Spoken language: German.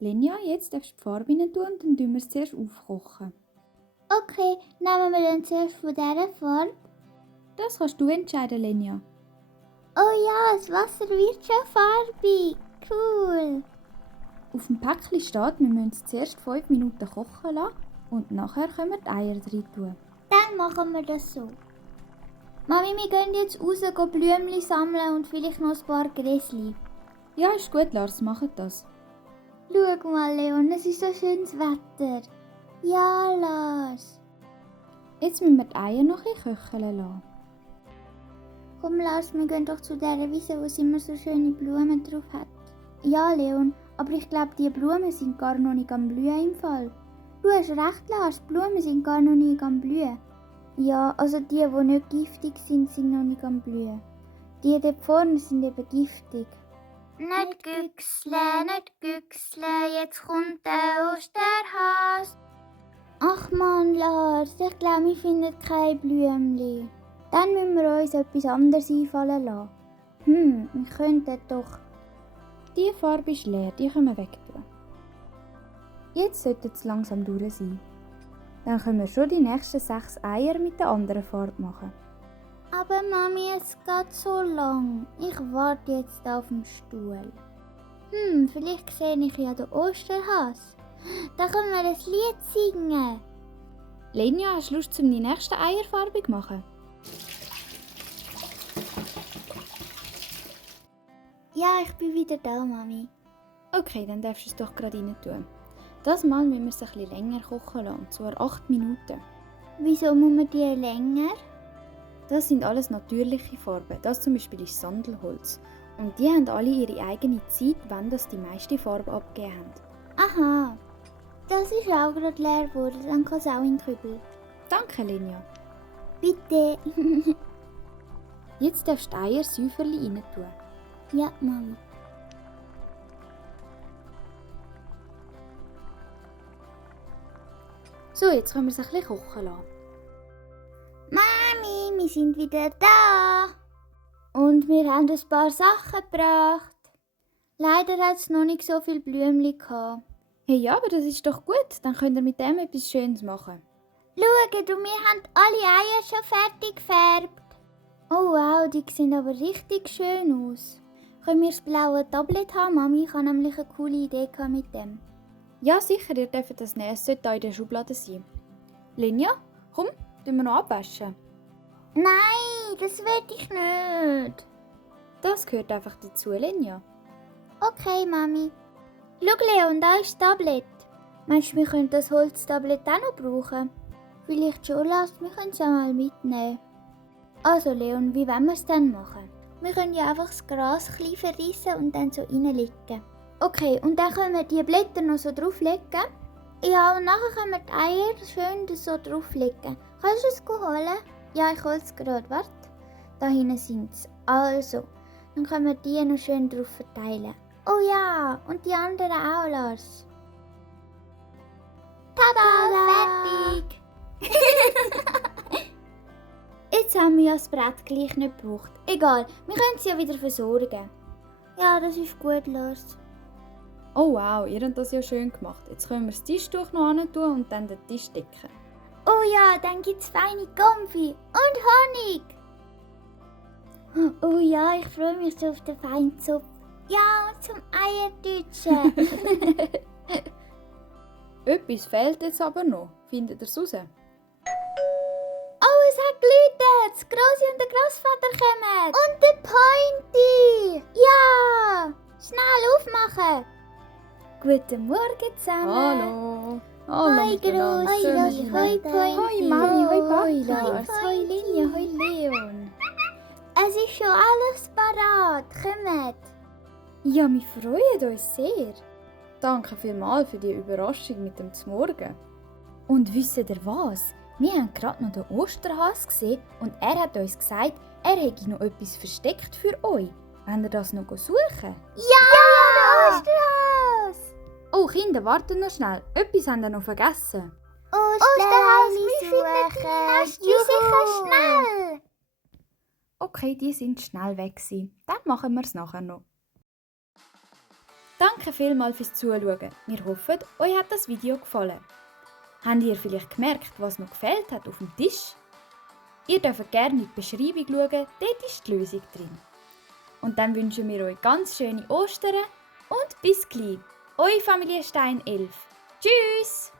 Linja, jetzt darfst du die Farbe rein tun und dann tun wir es zuerst aufkochen. Okay, nehmen wir dann zuerst von dieser Farbe. Das kannst du entscheiden, Linja. Oh ja, das Wasser wird schon farbig. Cool. Auf dem Päckchen steht, wir müssen es zuerst 5 Minuten kochen lassen und nachher können wir die Eier rein tun. Dann machen wir das so. Mami, wir gehen jetzt raus, gehen Blümchen sammeln und vielleicht noch ein paar Gräsli. Ja, ist gut, Lars, macht das. Schau mal, Leon, es ist so schönes Wetter. Ja, Lars. Jetzt müssen wir die Eier noch ein bisschen köcheln lassen. Komm, Lars, wir gehen doch zu dieser Wiese, wo es immer so schöne Blumen drauf hat. Ja, Leon, aber ich glaube, die Blumen sind gar noch nicht am Blühen im Fall. Du hast recht, Lars, die Blumen sind gar noch nicht am Blühen. Ja, also die nicht giftig sind, sind noch nicht am Blühen. Die dort vorne sind eben giftig. Nicht güchsle, jetzt kommt der Osterhas. Ach man, Lars, ich glaube, wir finden kein Blümchen. Dann müssen wir uns etwas anderes einfallen lassen. Wir könnten doch... Die Farbe ist leer, die können wir wegtun. Jetzt sollte es langsam durch sein. Dann können wir schon die nächsten 6 Eier mit der anderen Farbe machen. Aber Mami, es geht so lang. Ich warte jetzt auf dem Stuhl. Vielleicht sehe ich ja den Osterhas. Da können wir ein Lied singen. Linja, hast du Lust, um die nächste Eierfarbe zu machen? Ja, ich bin wieder da, Mami. Okay, dann darfst du es doch gerade rein tun. Das Mal müssen wir es ein bisschen länger kochen lassen, und zwar 8 Minuten. Wieso muss man die länger? Das sind alles natürliche Farben. Das zum Beispiel ist Sandelholz. Und die haben alle ihre eigene Zeit, wenn das die meiste Farbe abgegeben haben. Aha, das ist auch gerade leer geworden, dann kann es auch in den Kübel. Danke, Linja. Bitte. Jetzt darfst du die Eier Säuferli rein tun. Ja, Mami. So, jetzt können wir es ein bisschen kochen lassen. Mami, wir sind wieder da. Und wir haben ein paar Sachen gebracht. Leider hat es noch nicht so viele Blümchen gehabt. Hey, ja, aber das ist doch gut. Dann könnt ihr mit dem etwas Schönes machen. Schau, wir haben alle Eier schon fertig gefärbt. Oh wow, die sehen aber richtig schön aus. Können wir das blaue Tablet haben? Mami, ich habe nämlich eine coole Idee mit dem. Ja, sicher, ihr dürft das nehmen. Es sollte auch in der Schublade sein. Linja, komm, tun wir noch abwaschen. Nein, das will ich nicht. Das gehört einfach dazu, Linja. Okay, Mami. Schau, Leon, da ist das Tablet. Meinst du, wir können das Holztablet auch noch brauchen? Vielleicht schon, Lars, wir können es ja mal mitnehmen. Also, Leon, wie wollen wir es dann machen? Wir können ja einfach das Gras klein verreissen und dann so reinlegen. Okay, und dann können wir die Blätter noch so drauflegen. Ja, und nachher können wir die Eier schön so drauflegen. Kannst du es holen? Ja, ich hole es gerade. Warte. Da hinten sind sie. Also, dann können wir die noch schön drauf verteilen. Oh ja, und die anderen auch, Lars. Tada! Fertig! Jetzt haben wir ja das Brett gleich nicht gebraucht. Egal, wir können sie ja wieder versorgen. Ja, das ist gut, Lars. Oh wow, ihr habt das ja schön gemacht. Jetzt können wir das Tischtuch noch hin tun und dann den Tisch decken. Oh ja, dann gibt es feine Konfi und Honig. Oh ja, ich freue mich so auf den feinen Zopf. Ja, und zum Eierdütschen. Etwas fehlt jetzt aber noch. Findet ihr es raus? Oh, es hat geläutet. Das Grossi und der Grossvater kommen. Und der Pointy. Ja, schnell aufmachen. Guten Morgen zusammen. Hallo. Hoi Grossi, hoi Pointy. Hoi Mami, hoi Papa. Hoi Lars, hoi Linja, hoi Leon. Es ist schon alles parat. Kommt. Ja, wir freuen uns sehr. Danke vielmals für die Überraschung mit dem Zmorgen. Und wisst ihr was? Wir haben gerade noch den Osterhas gesehen und er hat uns gesagt, er hätte noch etwas versteckt für euch. Wollt ihr das noch suchen? Ja, der Osterhas. Oh Kinder, wartet noch schnell. Etwas haben wir noch vergessen. Osterhas, wir finden deine Nest. Sicher schnell. Okay, die sind schnell weg gewesen. Dann machen wir es nachher noch. Danke Danke vielmals fürs Zuschauen. Wir hoffen, euch hat das Video gefallen. Habt ihr vielleicht gemerkt, was noch gefehlt hat auf dem Tisch? Ihr dürft gerne in die Beschreibung schauen, dort ist die Lösung drin. Und dann wünschen wir euch ganz schöne Ostern und bis gleich. Eure Familie Stein 11. Tschüss!